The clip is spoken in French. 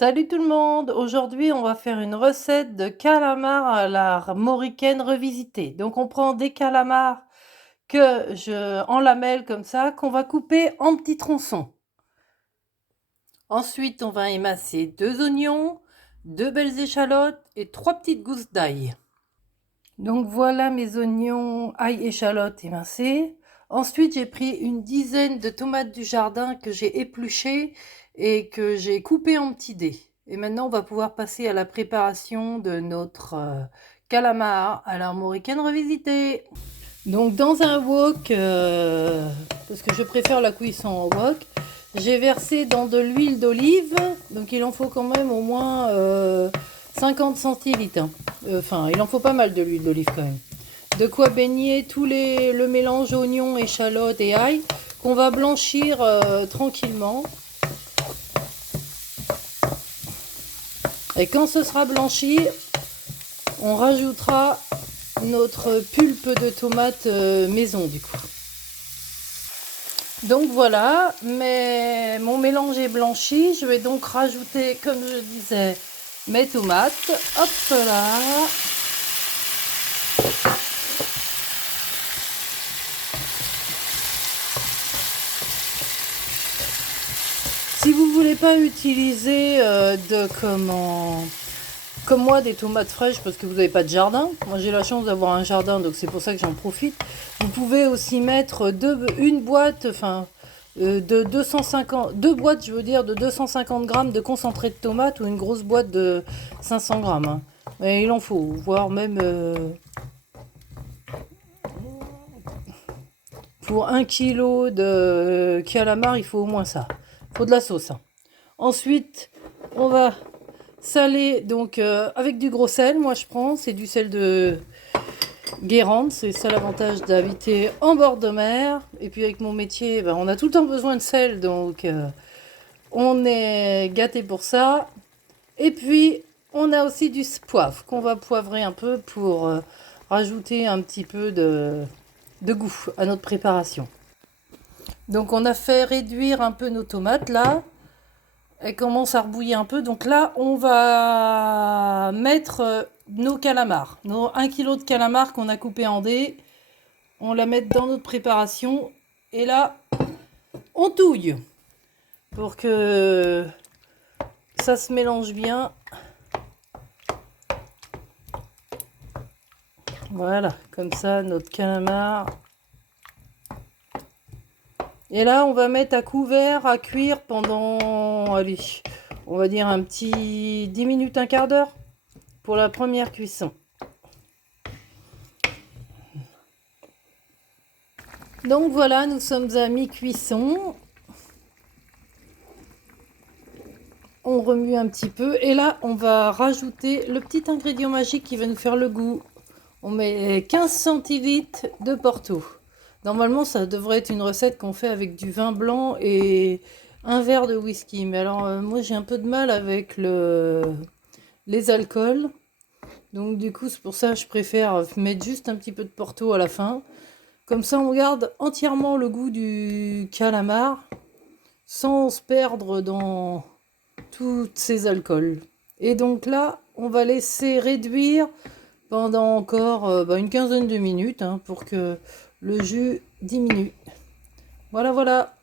Salut tout le monde! Aujourd'hui, on va faire une recette de calamars à la mauricaine revisitée. Donc, on prend des calamars en lamelles comme ça, qu'on va couper en petits tronçons. Ensuite, on va émincer 2 oignons, 2 belles échalotes et 3 petites gousses d'ail. Donc voilà mes oignons, ail, échalotes émincés. Ensuite, j'ai pris une dizaine de tomates du jardin que j'ai épluchées et que j'ai coupées en petits dés. Et maintenant, on va pouvoir passer à la préparation de notre calamar à l'armoricaine revisité. Donc dans un wok, parce que je préfère la cuisson en wok, j'ai versé dans de l'huile d'olive. Donc il en faut quand même au moins 50 centilitres. Enfin, il en faut pas mal de l'huile d'olive quand même. De quoi baigner le mélange oignon, échalote et ail qu'on va blanchir tranquillement. Et quand ce sera blanchi, on rajoutera notre pulpe de tomate maison du coup. Donc voilà, mon mélange est blanchi. Je vais donc rajouter, comme je disais, mes tomates. Hop là. Si vous voulez pas utiliser comme moi des tomates fraîches parce que vous n'avez pas de jardin, moi j'ai la chance d'avoir un jardin donc c'est pour ça que j'en profite. Vous pouvez aussi mettre une boîte, de 2 boîtes, je veux dire, de 250 grammes de concentré de tomate ou une grosse boîte de 500 grammes. Hein. Mais il en faut, voire même pour 1 kilo de calamar, il faut au moins ça. Il faut de la sauce. Hein. Ensuite, on va saler donc avec du gros sel. Moi, je prends, c'est du sel de Guérande. C'est ça l'avantage d'habiter en bord de mer. Et puis avec mon métier, on a tout le temps besoin de sel, donc on est gâté pour ça. Et puis, on a aussi du poivre qu'on va poivrer un peu pour rajouter un petit peu de goût à notre préparation. Donc on a fait réduire un peu nos tomates là. Elles commencent à rebouillir un peu. Donc là, on va mettre nos calamars. Nos 1 kg de calamars qu'on a coupé en dés. On la met dans notre préparation. Et là, on touille pour que ça se mélange bien. Voilà, comme ça, notre calamar. Et là, on va mettre à couvert à cuire pendant, allez, on va dire un petit 10 minutes, un quart d'heure pour la première cuisson. Donc voilà, nous sommes à mi-cuisson. On remue un petit peu et là, on va rajouter le petit ingrédient magique qui va nous faire le goût. On met 15 centilitres de Porto. Normalement, ça devrait être une recette qu'on fait avec du vin blanc et un verre de whisky. Mais alors, moi, j'ai un peu de mal avec les alcools. Donc, du coup, c'est pour ça que je préfère mettre juste un petit peu de Porto à la fin. Comme ça, on garde entièrement le goût du calamar sans se perdre dans tous ces alcools. Et donc là, on va laisser réduire pendant encore une quinzaine de minutes pour que le jus diminue. Voilà, voilà.